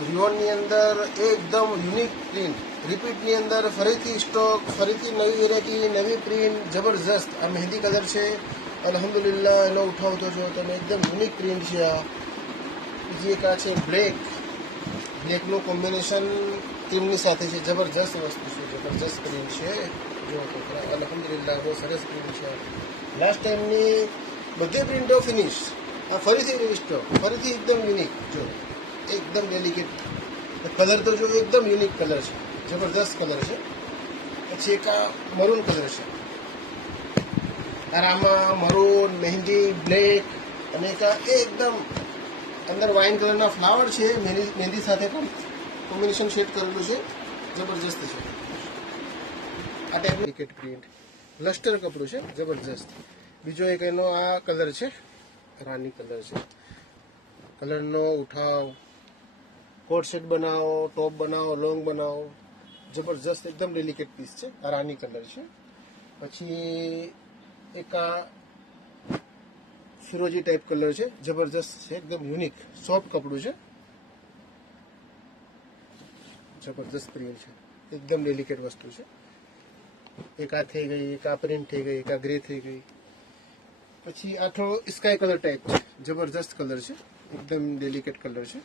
રિયોનની અંદર એકદમ unique print, રિપીટની અંદર ફરીથી સ્ટોક, ફરીથી નવી વેરાયટી, નવી પ્રિન્ટ, જબરજસ્ત. આ મહેંદી કલર છે, અલ્હમ્દુલિલ્લાહ. એનો ઉઠાવ તો જો તમે, એકદમ યુનિક પ્રિન્ટ છે. આ બીજી એક આ છે બ્લેકનું કોમ્બિનેશન ક્રીમની સાથે છે. જબરજસ્ત વસ્તુ છે, જબરજસ્ત પ્રિન્ટ છે. જો અલ્હમ્દુલિલ્લાહ, બહુ સરસ પ્રિન્ટ છે. લાસ્ટ ટાઈમની બધી પ્રિન્ટો ફિનિશ. આ ફરીથી રીસ્ટોક, ફરીથી એકદમ યુનિક. જો એકદમ ડેલિકેટ કલર તો જો એકદમ યુનિક કલર છે, જબરદસ્ત કલર છે. પછી એક આ મરૂન કલર છે. આમાં મરૂન, મહેંદી, બ્લેક અને એક આ એકદમ અંદર વાઇન કલરના ફ્લાવર છે. મહેંદી સાથે પણ કોમ્બિનેશન શેડ કરેલું છે, જબરજસ્ત છે. આ ટાઈપનું ડેલિકેટ પ્રિન્ટ, લસ્ટર કપડું છે, જબરજસ્ત. બીજો એક એનો આ કલર છે, રાની કલર છે. કલરનો ઉઠાવ, કોટ સેટ બનાવો, ટોપ બનાવો, લોંગ બનાવો, જબરજસ્ત એકદમ ડેલિકેટ પીસ છે. આ રાની કલર છે. પછી એક આ ફિરોજી ટાઈપ કલર છે, જબરજસ્ત છે, એકદમ યુનિક સોફ્ટ કપડું છે, જબરજસ્ત પ્રિન્ટ છે, એકદમ ડેલિકેટ વસ્તુ છે. એક આ થઈ ગઈ, એક આ પ્રિન્ટ થઈ ગઈ, એક આ ગ્રે થઈ ગઈ. પછી આ થોડો સ્કાય કલર ટાઈપ છે, જબરજસ્ત કલર છે, એકદમ ડેલિકેટ કલર છે.